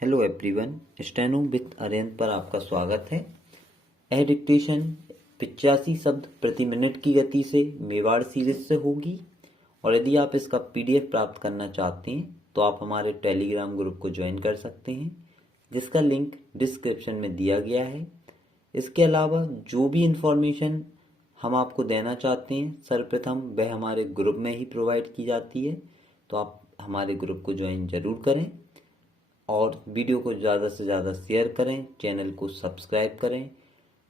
Hello everyone, steno with Arihant पर आपका स्वागत है। यह डिक्टेशन 85 शब्द प्रति मिनट की गति से मेवाड़ सीरीज से होगी और यदि आप इसका पीडीएफ प्राप्त करना चाहते हैं तो आप हमारे टेलीग्राम ग्रुप को ज्वाइन कर सकते हैं, जिसका लिंक डिस्क्रिप्शन में दिया गया है। इसके अलावा जो भी इंफॉर्मेशन हम आपको देना चाहते हैं सर्वप्रथम वह हमारे ग्रुप में ही प्रोवाइड की जाती है, तो आप हमारे ग्रुप को ज्वाइन जरूर करें और वीडियो को ज़्यादा से ज़्यादा शेयर करें, चैनल को सब्सक्राइब करें,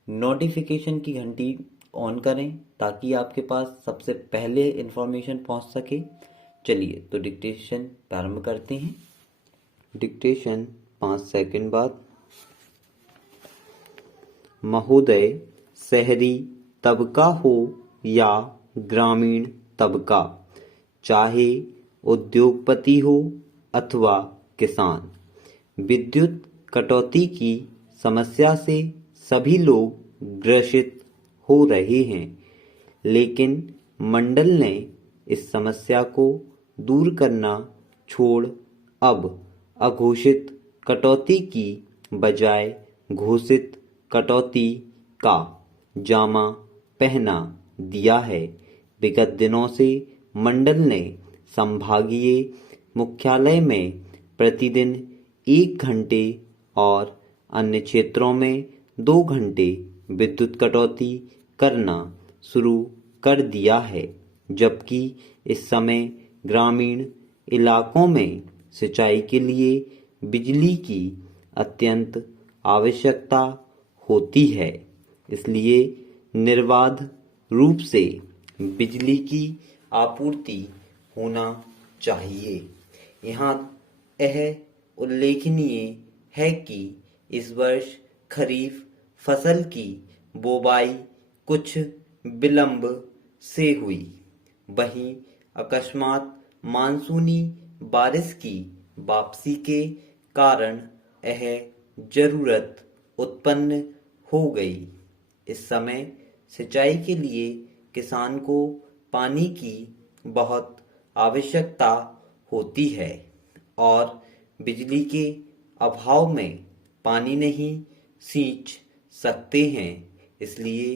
नोटिफिकेशन की घंटी ऑन करें ताकि आपके पास सबसे पहले इन्फॉर्मेशन पहुंच सके। चलिए तो डिक्टेशन प्रारंभ करते हैं। डिक्टेशन 5 सेकंड बाद। महोदय, शहरी तबका हो या ग्रामीण तबका, चाहे उद्योगपति हो अथवा किसान, विद्युत कटौती की समस्या से सभी लोग ग्रसित हो रहे हैं, लेकिन मंडल ने इस समस्या को दूर करना छोड़ अब अघोषित कटौती की बजाय घोषित कटौती का जामा पहना दिया है। विगत दिनों से मंडल ने संभागीय मुख्यालय में प्रतिदिन 1 घंटे और अन्य क्षेत्रों में 2 घंटे विद्युत कटौती करना शुरू कर दिया है, जबकि इस समय ग्रामीण इलाकों में सिंचाई के लिए बिजली की अत्यंत आवश्यकता होती है। इसलिए निर्बाध रूप से बिजली की आपूर्ति होना चाहिए। यहाँ यह उल्लेखनीय है कि इस वर्ष खरीफ फसल की बोवाई कुछ विलंब से हुई, वहीं अकस्मात मानसूनी बारिश की वापसी के कारण यह जरूरत उत्पन्न हो गई। इस समय सिंचाई के लिए किसान को पानी की बहुत आवश्यकता होती है और बिजली के अभाव में पानी नहीं सींच सकते हैं। इसलिए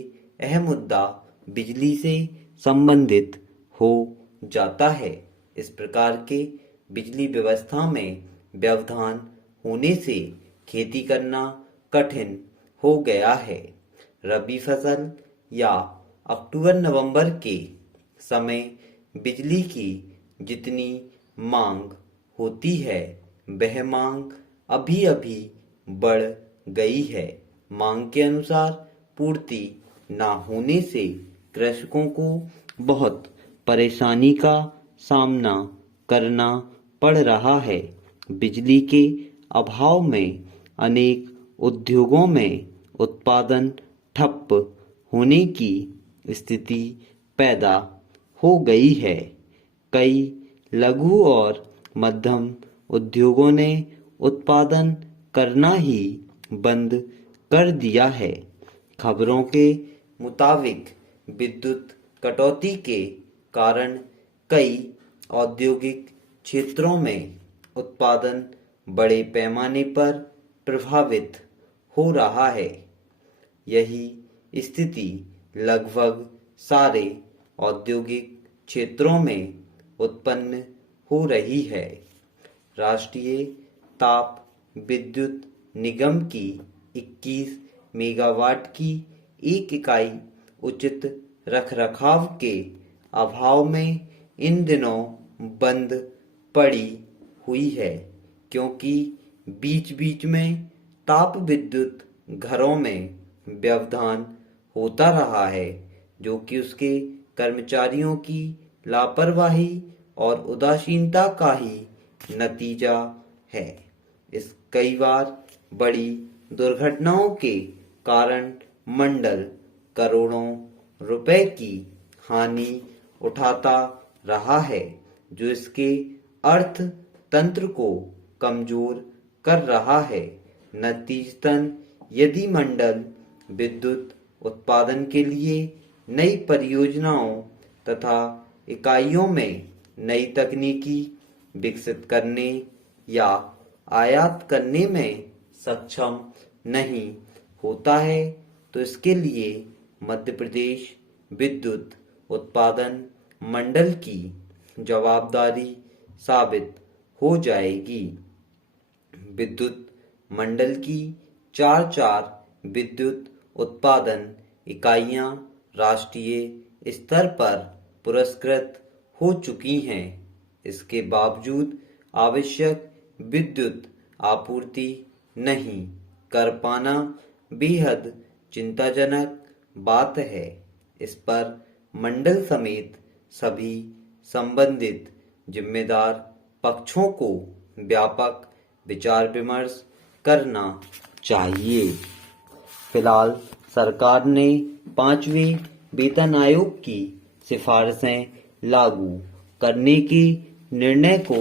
यह मुद्दा बिजली से संबंधित हो जाता है। इस प्रकार के बिजली व्यवस्था में व्यवधान होने से खेती करना कठिन हो गया है। रबी फसल या अक्टूबर-नवंबर के समय बिजली की जितनी मांग होती है वह मांग अभी अभी बढ़ गई है। मांग के अनुसार पूर्ति ना होने से कृषकों को बहुत परेशानी का सामना करना पड़ रहा है। बिजली के अभाव में अनेक उद्योगों में उत्पादन ठप होने की स्थिति पैदा हो गई है। कई लघु और मध्यम उद्योगों ने उत्पादन करना ही बंद कर दिया है। खबरों के मुताबिक विद्युत कटौती के कारण कई औद्योगिक क्षेत्रों में उत्पादन बड़े पैमाने पर प्रभावित हो रहा है। यही स्थिति लगभग सारे औद्योगिक क्षेत्रों में उत्पन्न हो रही है। राष्ट्रीय ताप विद्युत निगम की 21 मेगावाट की एक इकाई उचित रखरखाव के अभाव में इन दिनों बंद पड़ी हुई है, क्योंकि बीच बीच में ताप विद्युत घरों में व्यवधान होता रहा है, जो कि उसके कर्मचारियों की लापरवाही और उदासीनता का ही नतीजा है। इस कई बार बड़ी दुर्घटनाओं के कारण मंडल करोड़ों रुपए की हानि उठाता रहा है, जो इसके अर्थतंत्र को कमजोर कर रहा है। नतीजतन यदि मंडल विद्युत उत्पादन के लिए नई परियोजनाओं तथा इकाइयों में नई तकनीकी विकसित करने या आयात करने में सक्षम नहीं होता है तो इसके लिए मध्य प्रदेश विद्युत उत्पादन मंडल की जवाबदारी साबित हो जाएगी। विद्युत मंडल की चार विद्युत उत्पादन इकाइयां राष्ट्रीय स्तर पर पुरस्कृत हो चुकी हैं। इसके बावजूद आवश्यक विद्युत आपूर्ति नहीं कर पाना बेहद चिंताजनक बात है। इस पर मंडल समेत सभी संबंधित जिम्मेदार पक्षों को व्यापक विचार विमर्श करना चाहिए। फिलहाल सरकार ने 5वें वेतन आयोग की सिफारिशें लागू करने के निर्णय को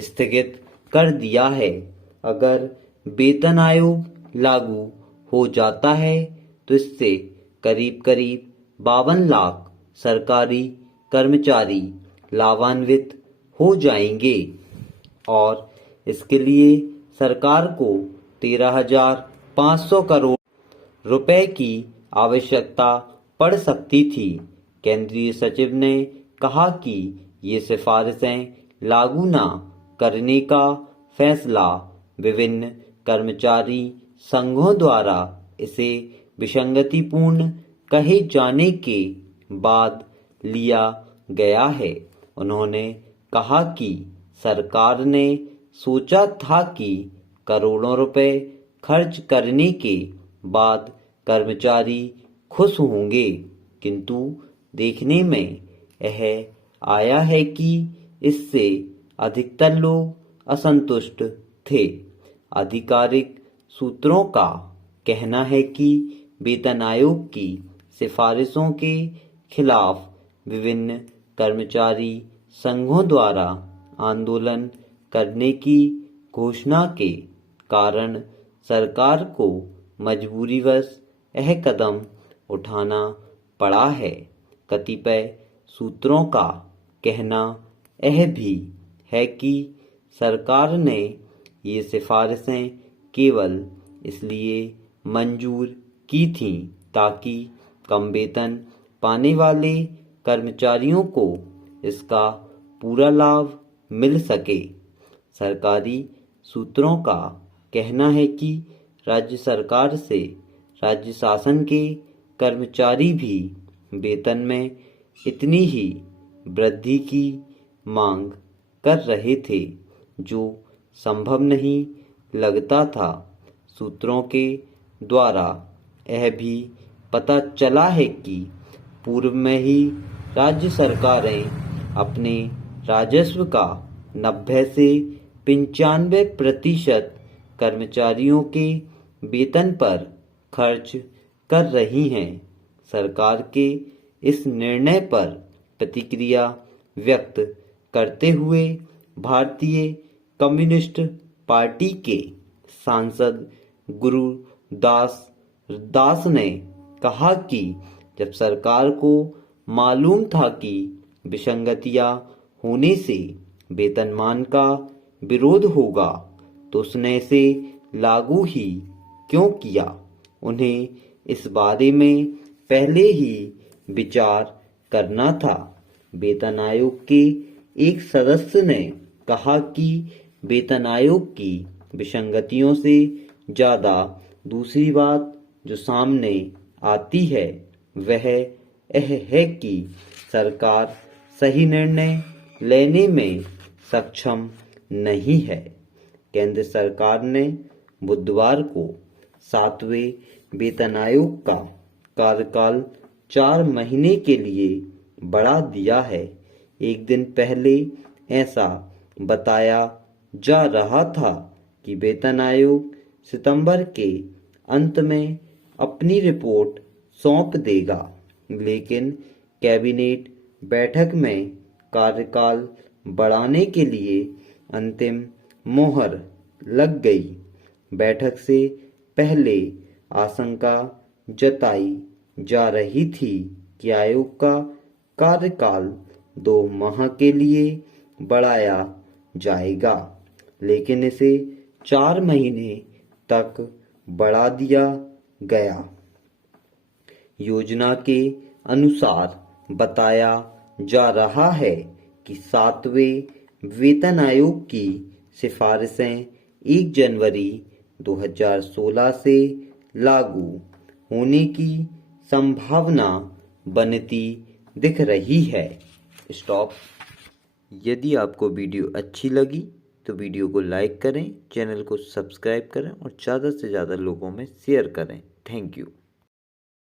स्थगित कर दिया है। अगर वेतन आयोग लागू हो जाता है तो इससे करीब 52 लाख सरकारी कर्मचारी लाभान्वित हो जाएंगे और इसके लिए सरकार को 13,500 करोड़ रुपए की आवश्यकता पड़ सकती थी। केंद्रीय सचिव ने कहा कि ये सिफारिशें लागू न करने का फैसला विभिन्न कर्मचारी संघों द्वारा इसे विसंगतिपूर्ण कहे जाने के बाद लिया गया है। उन्होंने कहा कि सरकार ने सोचा था कि करोड़ों रुपए खर्च करने के बाद कर्मचारी खुश होंगे, किंतु देखने में यह आया है कि इससे अधिकतर लोग असंतुष्ट थे। आधिकारिक सूत्रों का कहना है कि वेतन आयोग की सिफारिशों के खिलाफ विभिन्न कर्मचारी संघों द्वारा आंदोलन करने की घोषणा के कारण सरकार को मजबूरीवश यह कदम उठाना पड़ा है। कतिपय सूत्रों का कहना यह भी है कि सरकार ने ये सिफारिशें केवल इसलिए मंजूर की थीं ताकि कम वेतन पाने वाले कर्मचारियों को इसका पूरा लाभ मिल सके। सरकारी सूत्रों का कहना है कि राज्य सरकार से राज्य शासन के कर्मचारी भी वेतन में इतनी ही वृद्धि की मांग कर रहे थे, जो संभव नहीं लगता था। सूत्रों के द्वारा यह भी पता चला है कि पूर्व में ही राज्य सरकारें अपने राजस्व का 90 से 95% कर्मचारियों के वेतन पर खर्च कर रही हैं। सरकार के इस निर्णय पर प्रतिक्रिया व्यक्त करते हुए भारतीय कम्युनिस्ट पार्टी के सांसद गुरुदास दास ने कहा कि जब सरकार को मालूम था कि विसंगतियां होने से वेतनमान का विरोध होगा तो उसने इसे लागू ही क्यों किया। उन्हें इस बारे में पहले ही विचार करना था। वेतन आयोग के एक सदस्य ने कहा कि वेतन आयोग की विसंगतियों से ज्यादा दूसरी बात जो सामने आती है वह यह है कि सरकार सही निर्णय लेने में सक्षम नहीं है। केंद्र सरकार ने बुधवार को 7वें वेतन आयोग का कार्यकाल 4 महीने के लिए बढ़ा दिया है। एक दिन पहले ऐसा बताया जा रहा था कि वेतन आयोग सितंबर के अंत में अपनी रिपोर्ट सौंप देगा, लेकिन कैबिनेट बैठक में कार्यकाल बढ़ाने के लिए अंतिम मोहर लग गई। बैठक से पहले आशंका जताई जा रही थी कि आयोग का कार्यकाल 2 माह के लिए बढ़ाया जाएगा, लेकिन इसे 4 महीने तक बढ़ा दिया गया। योजना के अनुसार बताया जा रहा है कि 7वें वेतन आयोग की सिफारिशें 1 जनवरी 2016 से लागू होने की संभावना बनती दिख रही है। स्टॉप। यदि आपको वीडियो अच्छी लगी तो वीडियो को लाइक करें, चैनल को सब्सक्राइब करें और ज़्यादा से ज़्यादा लोगों में शेयर करें। Thank you.